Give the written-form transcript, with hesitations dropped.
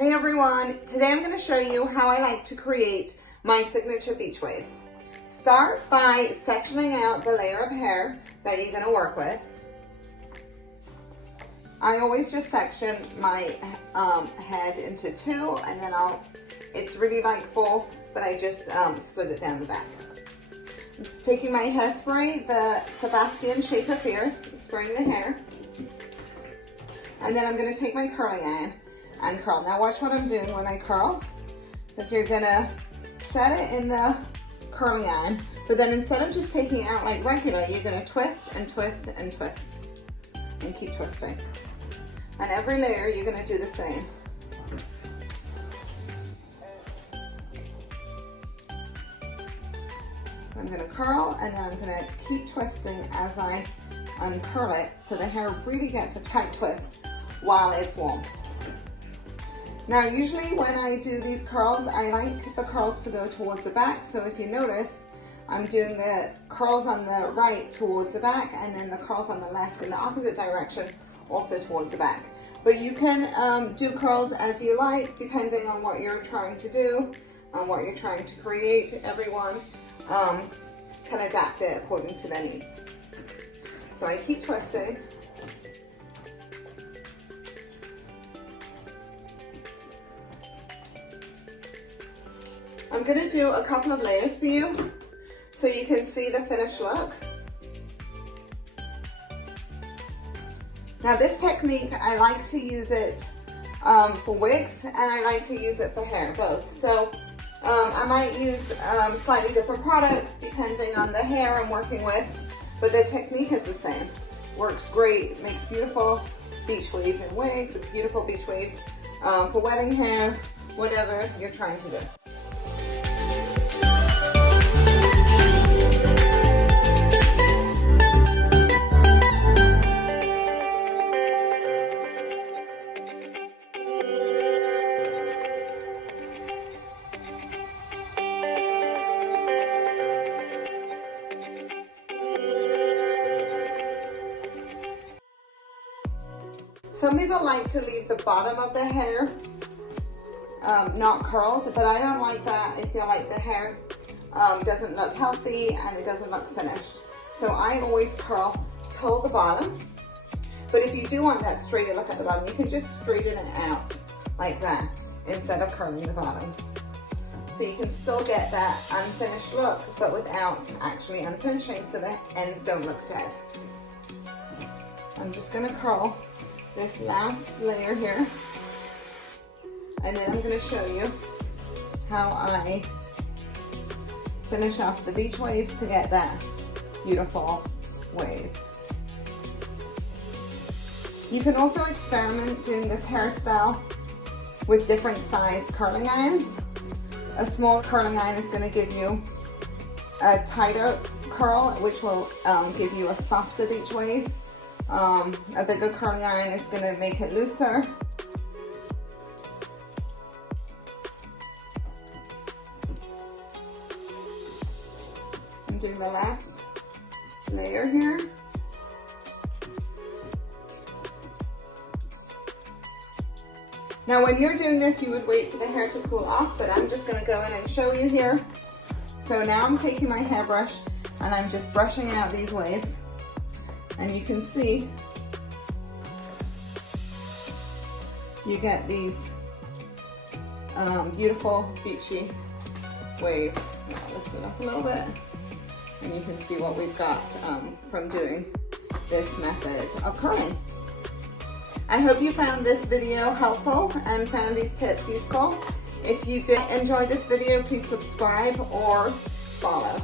Hey everyone, today I'm going to show you how I like to create my signature beach waves. Start by sectioning out the layer of hair that you're going to work with. I always just section my head into two, and then it's really like four, but I just split it down the back. Taking my hairspray, the Sebastian Shape of Fierce, spraying the hair. And then I'm going to take my curling iron and curl. Now watch what I'm doing when I curl, because you're gonna set it in the curling iron, but then instead of just taking it out like regular, you're gonna twist and twist and twist and keep twisting. And every layer you're gonna do the same. So I'm gonna curl, and then I'm gonna keep twisting as I uncurl it, so the hair really gets a tight twist while it's warm. Now usually when I do these curls, I like the curls to go towards the back. So if you notice, I'm doing the curls on the right towards the back, and then the curls on the left in the opposite direction also towards the back. But you can do curls as you like, depending on what you're trying to do, on what you're trying to create. Everyone can adapt it according to their needs. So I keep twisting. I'm going to do a couple of layers for you so you can see the finished look. Now this technique, I like to use it for wigs, and I like to use it for hair, both. So I might use slightly different products depending on the hair I'm working with, but the technique is the same. Works great, makes beautiful beach waves and wigs, beautiful beach waves for wedding hair, whatever you're trying to do. Some people like to leave the bottom of the hair not curled, but I don't like that. I feel like the hair doesn't look healthy and it doesn't look finished. So I always curl till the bottom. But if you do want that straighter look at the bottom, you can just straighten it out like that instead of curling the bottom. So you can still get that unfinished look, but without actually unfinishing, so the ends don't look dead. I'm just gonna curl this last layer here, and then I'm going to show you how I finish off the beach waves to get that beautiful wave. You can also experiment doing this hairstyle with different size curling irons. A small curling iron is going to give you a tighter curl, which will give you a softer beach wave. A bigger curling iron is going to make it looser. I'm doing the last layer here. Now when you're doing this, you would wait for the hair to cool off, but I'm just going to go in and show you here. So now I'm taking my hairbrush and I'm just brushing out these waves. And you can see you get these beautiful beachy waves. I'll lift it up a little bit, and you can see what we've got from doing this method of curling. I hope you found this video helpful and found these tips useful. If you did enjoy this video, please subscribe or follow.